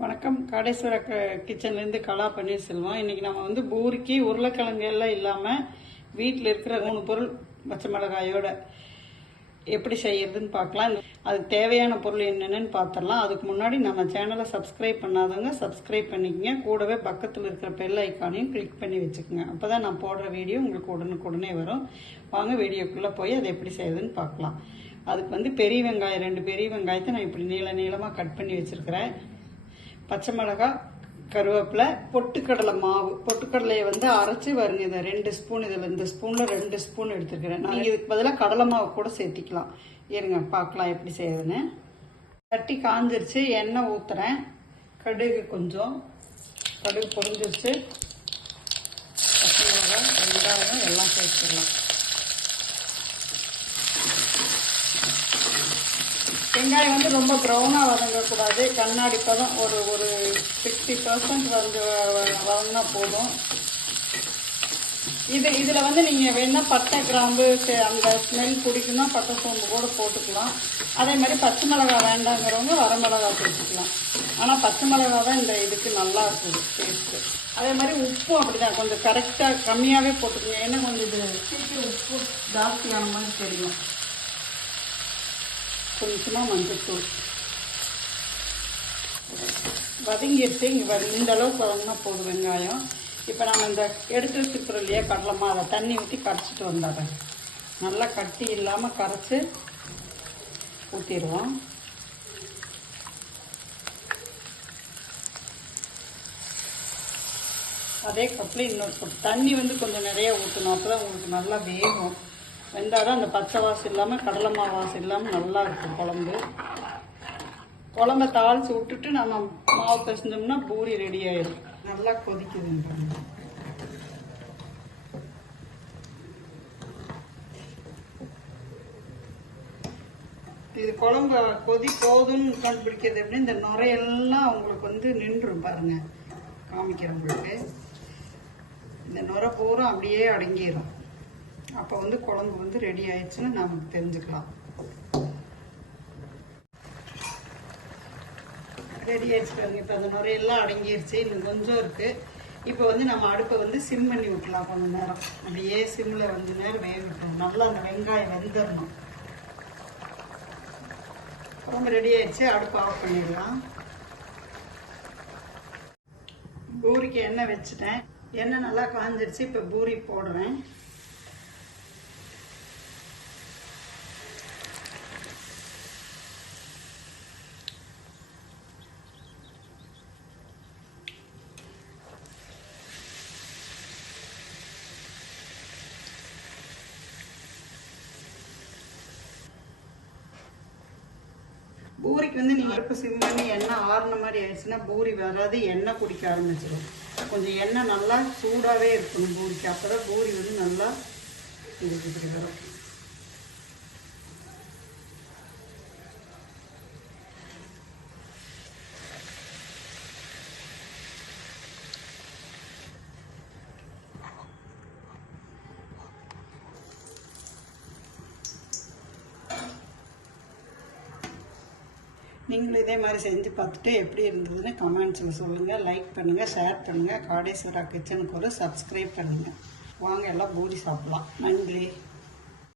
வணக்கம். காடேஸ்வர கிச்சன்லேருந்து கலா பன்னீர்செல்வம். இன்றைக்கி நம்ம வந்து பூரிக்கு உருளைக்கிழங்கு எல்லாம் இல்லாமல் வீட்டில் இருக்கிற 3 பொருள் பச்சை மிளகாயோட எப்படி செய்யறதுன்னு பார்க்கலாம். அதுக்கு தேவையான பொருள் என்னென்னு பார்த்துடலாம். அதுக்கு முன்னாடி நம்ம சேனலை சப்ஸ்கிரைப் பண்ணாதவங்க சப்ஸ்கிரைப் பண்ணிக்கங்க. கூடவே பக்கத்தில் இருக்கிற பெல் ஐக்கானையும் கிளிக் பண்ணி வச்சுக்கோங்க. அப்போ தான் நான் போடுற வீடியோ உங்களுக்கு உடனுக்குடனே வரும். வாங்க வீடியோக்குள்ளே போய் அதை எப்படி செய்யறதுன்னு பார்க்கலாம். அதுக்கு வந்து பெரிய வெங்காயம் 2 பெரிய வெங்காயத்தை நான் இப்படி நீளமாக கட் பண்ணி வச்சுருக்கிறேன். பச்சை மிளகாய், கருவேப்பிலை, பொட்டுக்கடலை மாவு. பொட்டுக்கடலையை வந்து அரைச்சி வருங்க. இதை 2 ஸ்பூன், இதில் இந்த ஸ்பூனில் 2 ஸ்பூன் எடுத்துருக்கிறேன். நான் இதுக்கு பதிலாக கடலை மாவு கூட சேர்த்திக்கலாம். இருங்க பார்க்கலாம் எப்படி செய்யுதுன்னு. தட்டி காஞ்சிருச்சு, எண்ணெய் ஊற்றுறேன். கடுகு கொஞ்சம், கடுகு பொரிஞ்சிருச்சு. பச்சை மிளகாய், வெங்காயம் எல்லாம் சேர்த்துக்கலாம். வெங்காயம் வந்து ரொம்ப ப்ரௌனாக வதங்கக்கூடாது. கண்ணாடி பதம் ஒரு 60% வந்து வதங்கினா போதும். இதில் வந்து நீங்கள் வேணால் பட்டை, கிராம்பு அந்த ஸ்மெல் பிடிக்குன்னா பட்டை சோம்பு கூட போட்டுக்கலாம். அதே மாதிரி பச்சை மிளகாய் வேண்டாங்கிறவங்க வரமிளகாய் சேர்த்துக்கலாம். ஆனால் பச்சை மிளகாய் தான் இந்த இதுக்கு நல்லா இருக்குது டேஸ்ட்டு. அதே மாதிரி உப்பும் அப்படி தான் கொஞ்சம் கரெக்டாக கம்மியாகவே போட்டுக்கோங்க. ஏன்னா கொஞ்சம் இது சீக்கிரம் உப்பு ஜாஸ்தியான மாதிரி தெரியும். கொஞ்சமாக மஞ்சத்தூள் வதங்கிடுச்சு. இங்கே இந்த அளவுக்கு வதங்கினா போதும் வெங்காயம். இப்போ நம்ம இந்த எடுத்து வச்சுக்கிறோம் இல்லையா கடலைமா, அதை தண்ணி ஊற்றி கரைச்சிட்டு வந்துடுறேன். நல்லா கட்டி இல்லாமல் கரைச்சி ஊற்றிடுவோம். அதே கப்பில் இன்னொரு கப் தண்ணி வந்து கொஞ்சம் நிறைய ஊற்றணும். அப்போ தான் உங்களுக்கு நல்லா வேகும். வெந்தால் தான் அந்த பச்சை வாசம் இல்லாமல் கடலை மாவு வாசம் இல்லாமல் நல்லா இருக்கும் குழம்பு. குழம்ப தாளித்து விட்டுட்டு நம்ம மாவு பிசைஞ்சோம்னா பூரி ரெடி ஆயிடும். நல்லா கொதிக்குதுன்றாங்க. இது குழம்பு கொதி போதும்னு கண்டுபிடிக்கிறது எப்படி, இந்த நுரையெல்லாம் உங்களுக்கு வந்து நின்றும் பாருங்க. காமிக்கிறேன் உங்களுக்கு. இந்த நுரை பூரா அப்படியே அடங்கிடும். அப்போ வந்து குழம்பு வந்து ரெடி ஆயிடுச்சுன்னு நமக்கு தெரிஞ்சுக்கலாம். ரெடி ஆயிடுச்சு பாருங்க. இப்போ அந்த நுரையெல்லாம் அடங்கிடுச்சு. இன்னும் கொஞ்சம் இருக்குது. இப்போ வந்து நம்ம அடுப்பை வந்து சிம் பண்ணி விட்டுலாம். கொஞ்சம் நேரம் அப்படியே சிம்மில் வந்து நேரம் வேக விட்டுரும். நல்லா அந்த வெங்காயம் வெந்துடணும். குழம்பு ரெடி ஆயிடுச்சு. அடுப்பு ஆஃப் பண்ணிடலாம். பூரிக்கு எண்ணெய் வச்சுட்டேன். எண்ணெய் நல்லா காஞ்சிடுச்சு. இப்போ பூரி போடுறேன். பூரிக்கு வந்து நீங்கள் அடுப்பு சிம் பண்ணி எண்ணெய் ஆறுன மாதிரி ஆயிடுச்சுன்னா பூரி வராது, எண்ணெய் குடிக்க ஆரம்பிச்சிடும். கொஞ்சம் எண்ணெய் நல்லா சூடாகவே இருக்கணும் பூரிக்கு. அப்போ தான் பூரி வந்து நல்லா இப்படி வரும். நீங்களும் இதே மாதிரி செஞ்சு பார்த்துட்டு எப்படி இருந்ததுன்னு கமெண்ட்ஸில் சொல்லுங்கள். லைக் பண்ணுங்கள், ஷேர் பண்ணுங்கள். காடேஸ்வரா கிச்சனுக்கு ஒரு சப்ஸ்கிரைப் பண்ணுங்கள். வாங்க எல்லாம் பூரி சாப்பிட்லாம். நன்றி.